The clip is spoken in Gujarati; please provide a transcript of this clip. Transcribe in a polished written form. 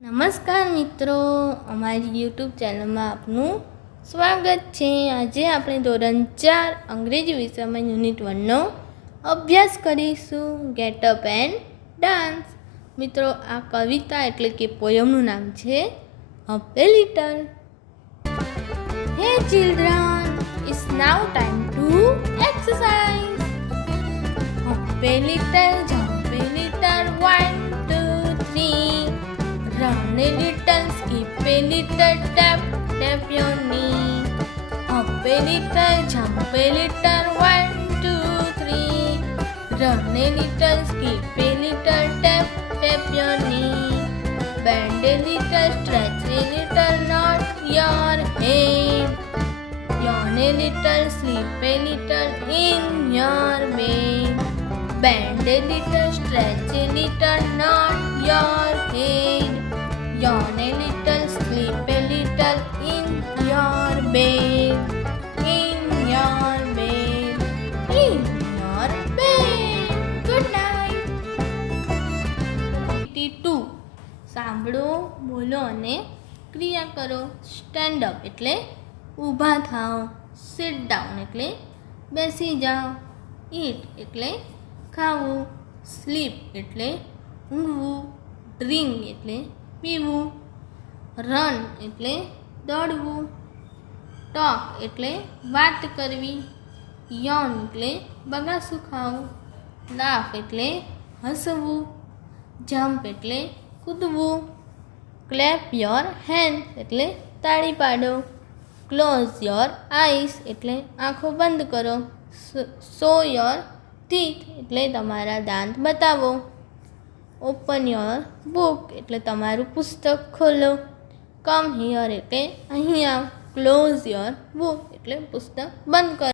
નમસ્કાર મિત્રો, અમારી યુટ્યુબ ચેનલમાં આપનું સ્વાગત છે। આજે આપણે ધોરણ 4 અંગ્રેજી વિષયમાં યુનિટ 1નો અભ્યાસ કરીશું, ગેટ અપ એન્ડ ડાન્સ। મિત્રો, આ કવિતા એટલે કે પોયમનું નામ છે up a little. Hey children, it's now time to exercise. Up a little, jump a little, 1 2 3। Run a little, skip a little, tap, tap your knee. Up a little, jump a little, 1 2 3. Run a little, skip a little, tap, tap your knee. Bend a little, stretch a little, nod your head. Yawn a little, sleep a little in your bed. Bend a little, stretch a little, nod your head. Yawn a little, sleep a little in your bed. In your bed. In your bed. Good night. Activity 2. સાંભળો, બોલો અને ક્રિયા કરો। સ્ટેન્ડ અપ એટલે ઊભા થાઓ, સિટ ડાઉન એટલે બેસી જાઓ, ઈટ એટલે ખાવું, સ્લીપ એટલે ઊંઘવું, ડ્રિંક એટલે પીવું, રન એટલે દોડવું, ટોક એટલે વાત કરવી, યોન એટલે બગાસું ખાવું, લાફ એટલે હસવું, જમ્પ એટલે કૂદવું, ક્લેપ યોર હેન્ડ એટલે તાળી પાડો, ક્લોઝ યોર આઈસ એટલે આંખો બંધ કરો, શો યોર ટીથ એટલે તમારા દાંત બતાવો, ઓપન યોર બુક એટલે તમારું પુસ્તક ખોલો, કમ હિયર એટલે અહીં આવ, ક્લોઝ યોર બુક એટલે પુસ્તક બંધ કરો।